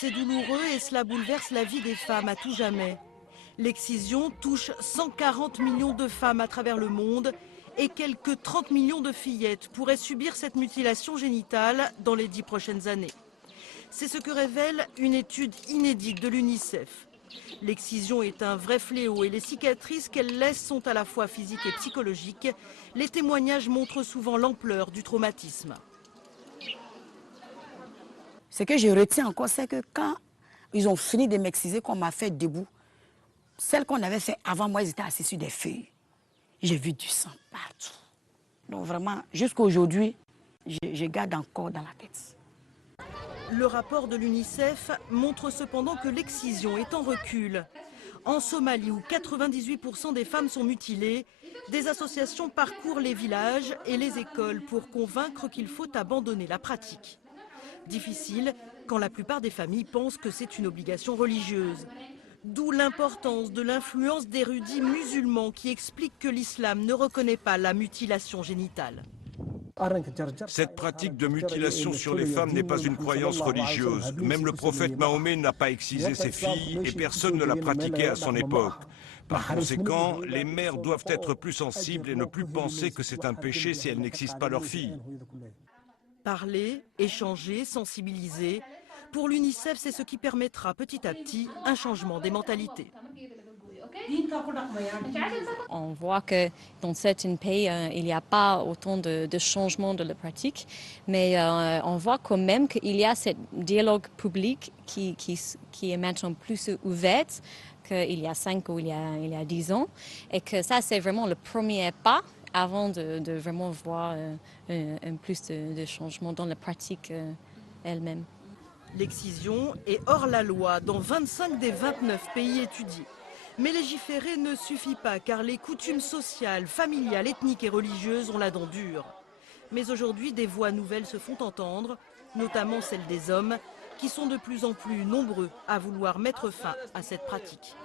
C'est douloureux et cela bouleverse la vie des femmes à tout jamais. L'excision touche 140 millions de femmes à travers le monde et quelques 30 millions de fillettes pourraient subir cette mutilation génitale dans les 10 prochaines années. C'est ce que révèle une étude inédite de l'UNICEF. L'excision est un vrai fléau et les cicatrices qu'elle laisse sont à la fois physiques et psychologiques. Les témoignages montrent souvent l'ampleur du traumatisme. Ce que je retiens encore, c'est que quand ils ont fini de m'exciser, qu'on m'a fait debout, celles qu'on avait fait avant moi, ils étaient assis sur des feuilles. J'ai vu du sang partout. Donc vraiment, jusqu'à aujourd'hui, je garde encore dans la tête. Le rapport de l'UNICEF montre cependant que l'excision est en recul. En Somalie, où 98% des femmes sont mutilées, des associations parcourent les villages et les écoles pour convaincre qu'il faut abandonner la pratique. Difficile quand la plupart des familles pensent que c'est une obligation religieuse. D'où l'importance de l'influence d'érudits musulmans qui expliquent que l'islam ne reconnaît pas la mutilation génitale. Cette pratique de mutilation sur les femmes n'est pas une croyance religieuse. Même le prophète Mahomet n'a pas excisé ses filles et personne ne l'a pratiqué à son époque. Par conséquent, les mères doivent être plus sensibles et ne plus penser que c'est un péché si elles n'excisent pas leurs filles. Parler, échanger, sensibiliser. Pour l'UNICEF, c'est ce qui permettra petit à petit un changement des mentalités. On voit que dans certains pays, il n'y a pas autant de changements de la pratique, mais on voit quand même qu'il y a ce dialogue public qui est maintenant plus ouvert qu'il y a 5 ou il y a 10 ans, et que ça, c'est vraiment le premier pas avant de vraiment voir un plus de changements dans la pratique elle-même. L'excision est hors la loi dans 25 des 29 pays étudiés. Mais légiférer ne suffit pas car les coutumes sociales, familiales, ethniques et religieuses ont la dent dure. Mais aujourd'hui, des voix nouvelles se font entendre, notamment celles des hommes, qui sont de plus en plus nombreux à vouloir mettre fin à cette pratique.